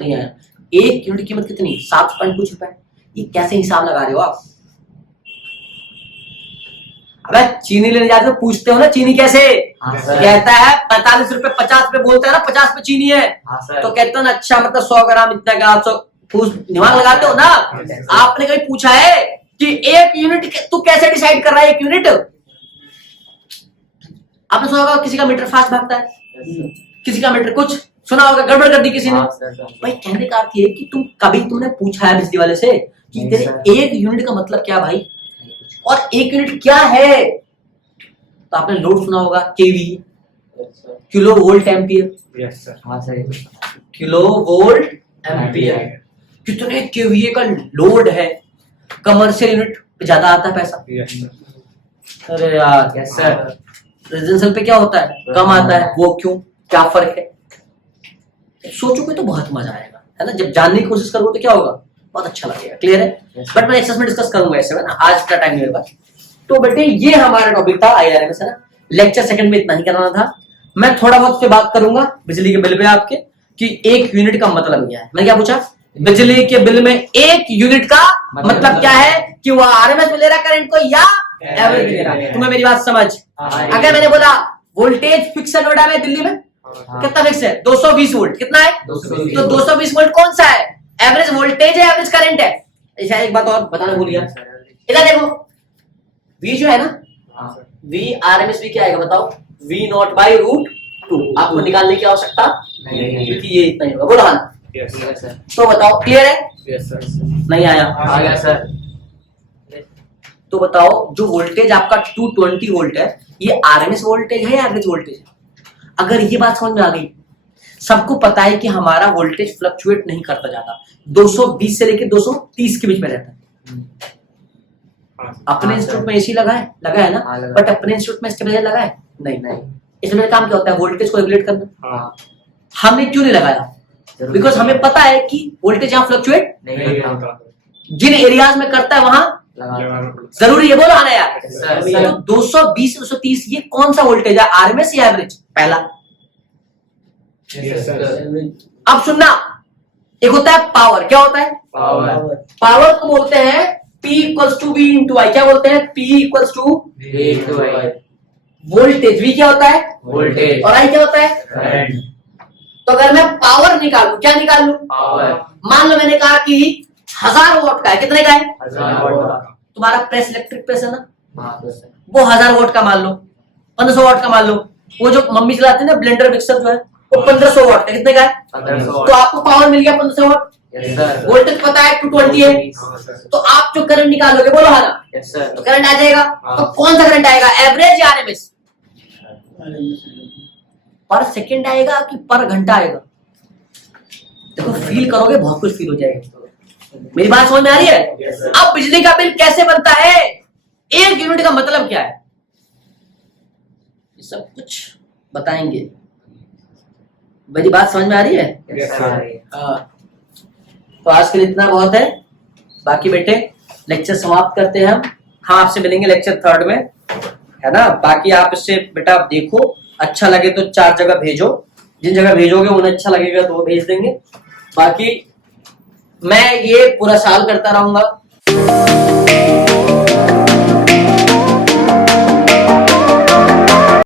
नहीं आया। 1 यूनिट की कीमत कितनी? 7 पॉइंट कुछ रुपए। ये कैसे हिसाब लगा रहे हो आप? अबे चीनी लेने जाते हो पूछते हो ना चीनी कैसे? हाँ सर। कहता है 45 रुपए, 50 रुपए बोलता है ना, 50 पे चीनी है, हाँ सर। तो कहते हो ना अच्छा मतलब 100 ग्राम इतना का, 100 दिमाग लगाते हो ना। आपने कभी पूछा है कि 1 यूनिट तू कैसे डिसाइड कर रहा है? 1 यूनिट आपने सुना होगा किसी का मीटर फास्ट भागता है, किसी का मीटर कुछ, सुना होगा गड़बड़ कर दी किसी ने। हाँ सर। भाई कहने का अर्थ ये कि तुमने पूछा है बिजली वाले से कि नहीं तेरे सर। 1 यूनिट का मतलब क्या भाई, और 1 यूनिट क्या है? तो आपने लोड सुना होगा KV, kilo volt ampere. Yes sir. हाँ सर। किलो वोल्ट एम्पियर, कितने केवीए का लोड है। कमर्शियल यूनिट पे ज्यादा आता है पैसा। Yes sir. अरे यार यस सर। रेजिडेंशियल पे क्या होता है? कम आता है। वो क्यों, क्या फर्क है? सोचोगे तो बहुत मजा आएगा, है ना? जब जानने की कोशिश करोगे तो क्या होगा, बहुत अच्छा लगेगा। क्लियर है? Yes, बट मैं एक्सेस में डिस्कस करूंगा ऐसे में ना, आज का टाइम मेरे पास। तो बेटे ये हमारा टॉपिक था IRMS, है ना। लेक्चर सेकंड में इतना ही कराना था। मैं थोड़ा बहुत से बात करूंगा बिजली के बिल पे आपके कि 1 यूनिट का मतलब क्या है। मैंने क्या पूछा? बिजली के बिल में 1 यूनिट का मतलब क्या है कि वो RMS में ले रहा करंट को या एवरेज ले रहा है। तुम्हें मेरी बात समझ? अगर मैंने बोला वोल्टेज फिक्स है नोएडा में, दिल्ली में कितना फिक्स है? 220 वोल्ट। कितना है? 220 तो 220 वोल्ट कौन सा है? एवरेज वोल्टेज है, एवरेज करंट है। ऐसा एक बात और बताना भूल गया, इधर देखो, V जो है ना, V RMS V क्या आएगा बताओ? V not by root 2। आपको निकालने की आवश्यकता नहीं। क्योंकि ये इतना ही होगा। बोलो हाँ, यस सर। तो बताओ क्लियर है? Yes sir. नहीं आया? आ गया सर। तो बताओ जो वोल्टेज आपका 220 वोल्ट है, ये RMS वोल्टेज है या एवरेज वोल्टेज है? अगर ये बात समझ में आ गई, सबको पता है कि हमारा वोल्टेज फ्लक्चुएट नहीं करता ज्यादा, 220 से लेकर 230 के बीच में रहता है। अपने इंस्टीट्यूट में एसी लगा है ना, हाँ, लगा। बट अपने इंस्टीट्यूट में स्टेबलाइजर लगा है नहीं। इसमें काम क्या होता है? वोल्टेज को रेगुलेट करना। हाँ। हमने क्यों नहीं लगाया? बिकॉज हमें पता है कि वोल्टेज यहाँ फ्लक्चुएट नहीं होता। जिन एरियाज में करता है वहां लगा। जरूरी है। बोलो आना यार। सर। तो 220 230 ये कौन सा वोल्टेज है? RMS या एवरेज? पहला। Yes sir. अब सुनना, एक होता है पावर। क्या होता है? पावर। पावर को बोलते हैं P equals to V into I। क्या बोलते हैं? P equals to voltage. V क्या होता है? वोल्टेज। और I क्या होता है? करंट। तो अगर मैं पावर निकालूं, क्या निकाल लूं? पावर। मान लो मैंने कहा कि 1000 वोट का है। कितने का है? 1000 वोल्ट का। तुम्हारा प्रेस, इलेक्ट्रिक प्रेस है ना, हाँ सर। वो 1000 वोट का मान लो, 1500 वोट का मान लो। वो जो मम्मी चलाते हैं ना ब्लेंडर मिक्सर जो है, वो 1500 वोट का। कितने का है? 1500 तो आपको पावर मिल गया 1500 वोट। Yes sir. वोल्टेज पता है 220 है, तो आप जो करंट निकालोगे, बोलो हाँ ना, यस सर। तो करंट आ जाएगा। हाँ। तो कौन सा करंट आएगा? एवरेज या RMS? पर सेकंड आएगा कि पर घंटा आएगा? देखो फील करोगे, बहुत कुछ फील हो जाएगा। मेरी बात समझ में आ रही है? Yes, sir. अब बिजली का बिल कैसे बनता है? 1 यूनिट का मतलब क्या है? ये सब कुछ बताएंगे। मेरी बात समझ में आ रही है? Yes sir. हाँ। तो आज के लिए इतना बहुत है। बाकी बेटे लेक्चर समाप्त करते हैं हम। हाँ, आपसे मिलेंगे लेक्चर 3rd में, है ना। बाकी आप इससे बेटा आप देखो, अच्छा लगे तो 4 जगह भेजो। जिन जगह भेजोगे उन्हें अच्छा लगेगा तो वो भेज देंगे। बाकी मैं ये पूरा साल करता रहूंगा।